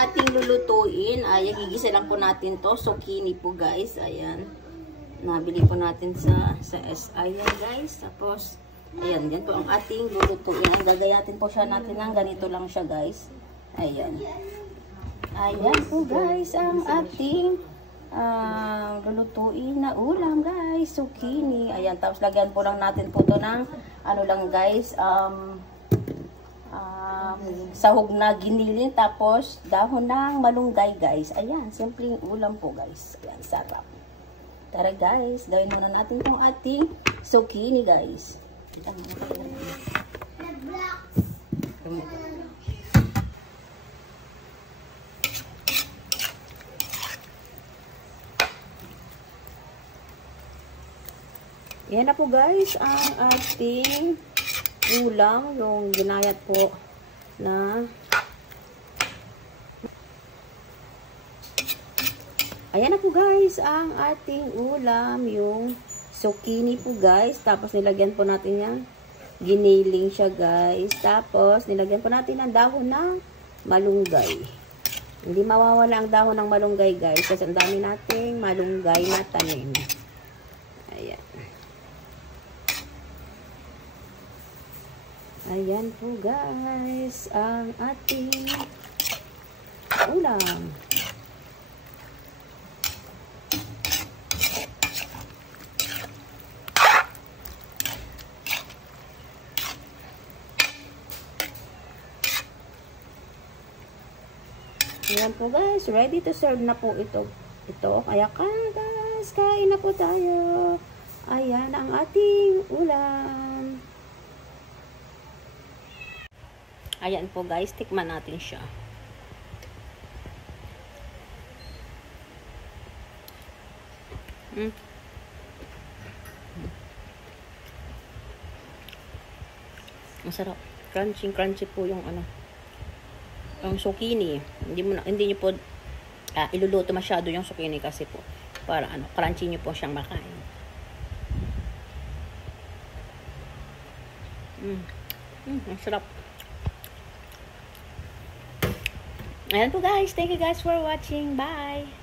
ating lulutuin ay gigisa lang po natin to. Zucchini po guys. Ayan. Nabili po natin sa SI yan guys. Tapos, ayan. Yan po ang ating lulutuin. Ang gagayatin po siya natin ng ganito lang siya guys. Ayan. Ayan po guys ang ating lulutuin na ulam guys. Zucchini. Ayan. Tapos lagyan po lang natin po to ng ano lang guys. Sahog na giniling, tapos dahon ng malunggay guys. Ayan, simpleng ulam po guys. Ayan, sarap. Tara guys, gawin muna natin itong ating zucchini guys. Yan na po guys ang ating ulam, yung ginayat po na ayan na po guys ang ating ulam, yung zucchini po guys. Tapos nilagyan po natin yan, giniling siya guys. Tapos nilagyan po natin ang dahon ng malunggay. Hindi mawawala ang dahon ng malunggay guys kasi ang dami nating malunggay na tanim. Ayan. Ayan po guys ang ating ulam. Ayan po guys, ready to serve na po ito. Kaya guys, kain na po tayo. Ayan ang ating ulam. Ayan po guys, tikman natin siya. Masarap. Crunchy po yung ano. Yung zucchini. Hindi niyo po iluluto masyado yung zucchini kasi po para ano, crunchy niyo po siyang makain. Masarap. Ayan po guys. Thank you guys for watching. Bye!